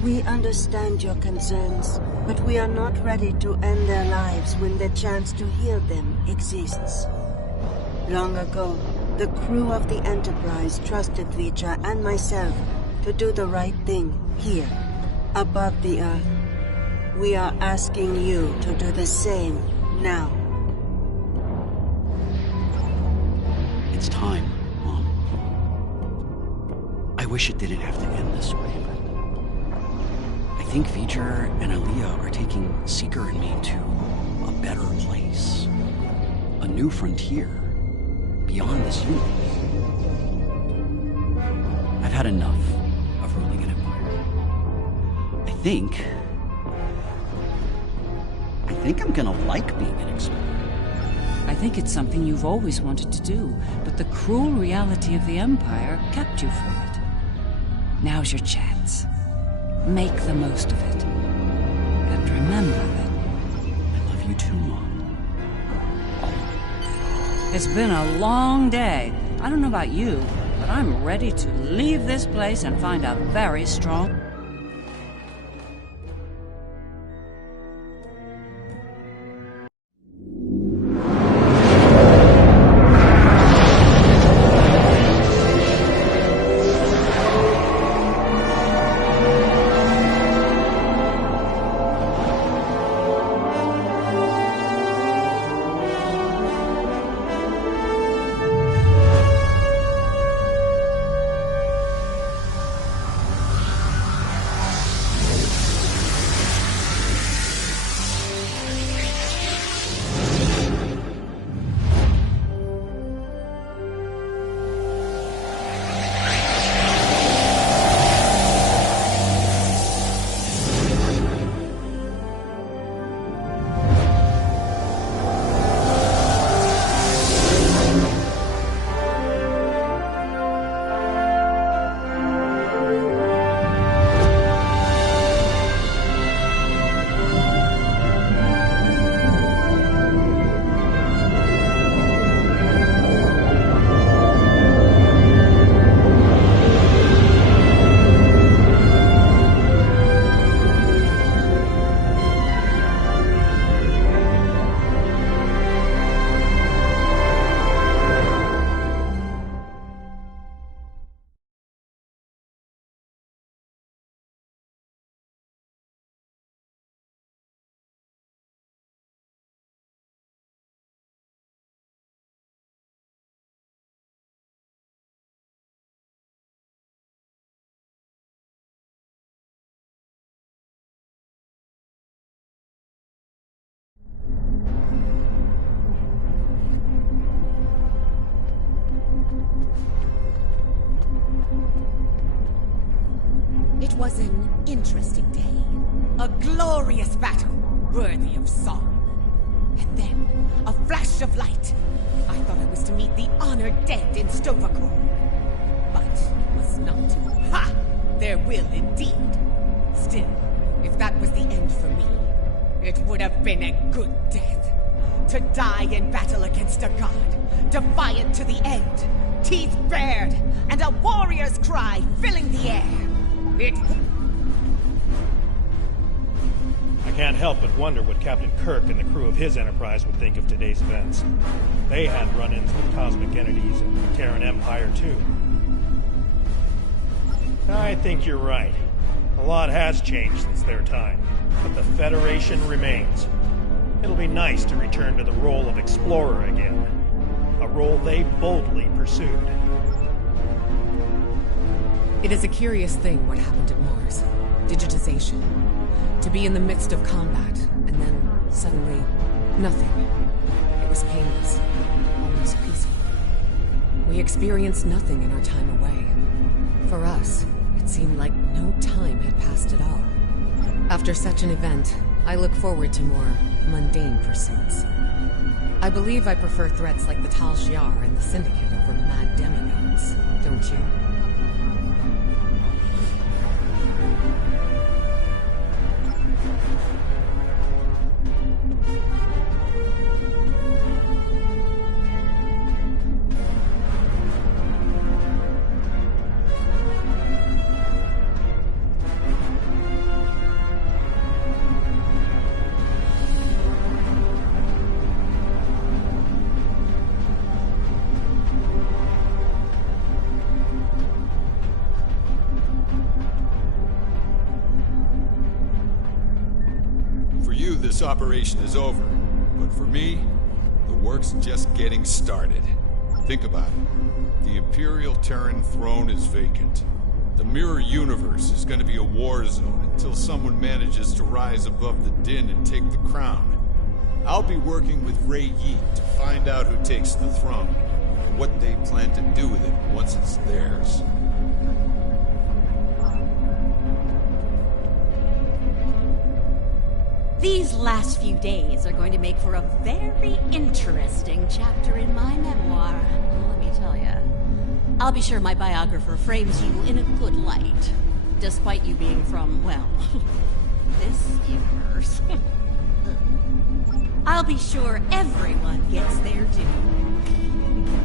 We understand your concerns, but we are not ready to end their lives when the chance to heal them exists. Long ago, the crew of the Enterprise trusted Vija and myself to do the right thing here, above the Earth. We are asking you to do the same now. It's time, Mom. I wish it didn't have to end this way, but I think Vija and Aliyah are taking Seeker and me to a better place. A new frontier, beyond this universe. I've had enough of ruling an empire. I think I'm gonna like being an explorer. I think it's something you've always wanted to do, but the cruel reality of the Empire kept you from it. Now's your chance. Make the most of it. And remember that I love you too, Mom. It's been a long day. I don't know about you, but I'm ready to leave this place and find a very strong... It was an interesting day. A glorious battle, worthy of song. And then, a flash of light. I thought I was to meet the honored dead in Stovacor. But it was not. Ha! There will indeed. Still, if that was the end for me, it would have been a good death. To die in battle against a god, defiant to the end, teeth bared, and a warrior's cry filling the air. I can't help but wonder what Captain Kirk and the crew of his Enterprise would think of today's events. They had run-ins with cosmic entities and the Terran Empire, too. I think you're right. A lot has changed since their time, but the Federation remains. It'll be nice to return to the role of explorer again, a role they boldly pursued. It is a curious thing what happened at Mars. Digitization. To be in the midst of combat, and then, suddenly, nothing. It was painless. Almost peaceful. We experienced nothing in our time away. For us, it seemed like no time had passed at all. After such an event, I look forward to more mundane pursuits. I believe I prefer threats like the Tal Shiar and the Syndicate over mad demigods, don't you? This operation is over, but for me, the work's just getting started. Think about it. The Imperial Terran throne is vacant. The Mirror Universe is going to be a war zone until someone manages to rise above the din and take the crown. I'll be working with Ray Yeet to find out who takes the throne, and what they plan to do with it once it's theirs. These last few days are going to make for a very interesting chapter in my memoir, let me tell you. I'll be sure my biographer frames you in a good light, despite you being from, well, this universe. I'll be sure everyone gets their due.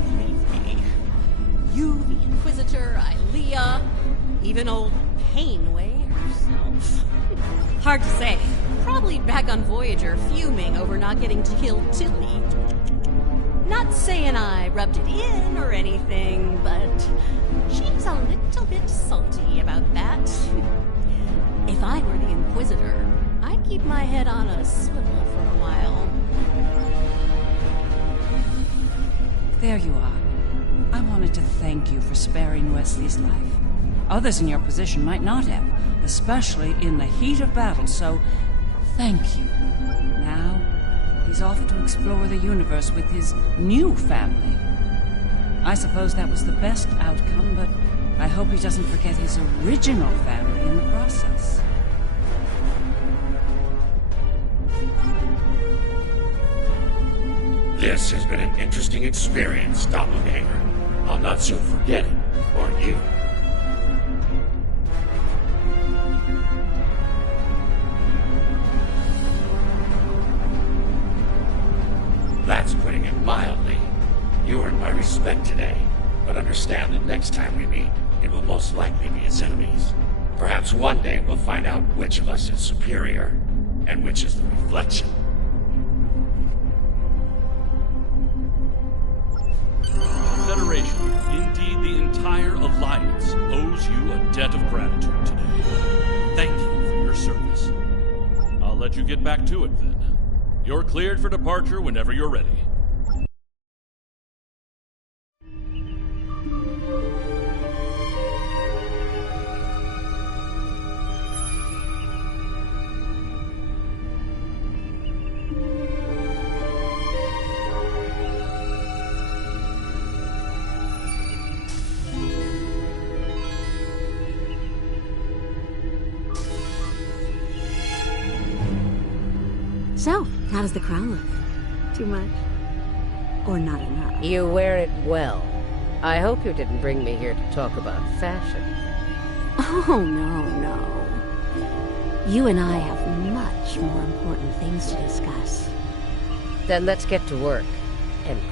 Believe me. You, the Inquisitor, Ilea, even old Painway herself. Hard to say. Probably back on Voyager fuming over not getting to kill Tilly. Not saying I rubbed it in or anything, but she's a little bit salty about that. If I were the Inquisitor, I'd keep my head on a swivel for a while. There you are. I wanted to thank you for sparing Wesley's life. Others in your position might not have, especially in the heat of battle, so thank you. Now, he's off to explore the universe with his new family. I suppose that was the best outcome, but I hope he doesn't forget his original family in the process. This has been an interesting experience, Doppelganger. I'll not soon forget it, or you. That's putting it mildly. You earned my respect today, but understand that next time we meet, it will most likely be as enemies. Perhaps one day we'll find out which of us is superior, and which is the reflection. Federation, indeed the entire Alliance, owes you a debt of gratitude today. Thank you for your service. I'll let you get back to it then. You're cleared for departure whenever you're ready. So, how does the crown look? Too much? Or not enough? You wear it well. I hope you didn't bring me here to talk about fashion. Oh, no. You and I have much more important things to discuss. Then let's get to work, Empress.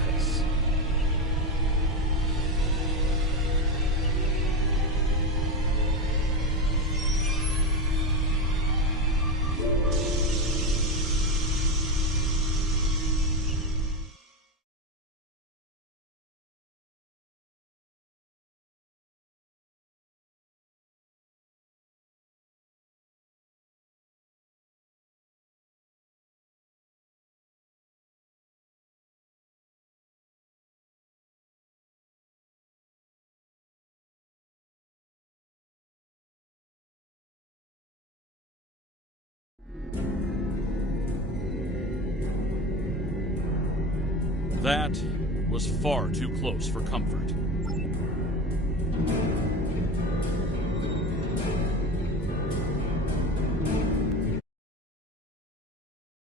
That was far too close for comfort.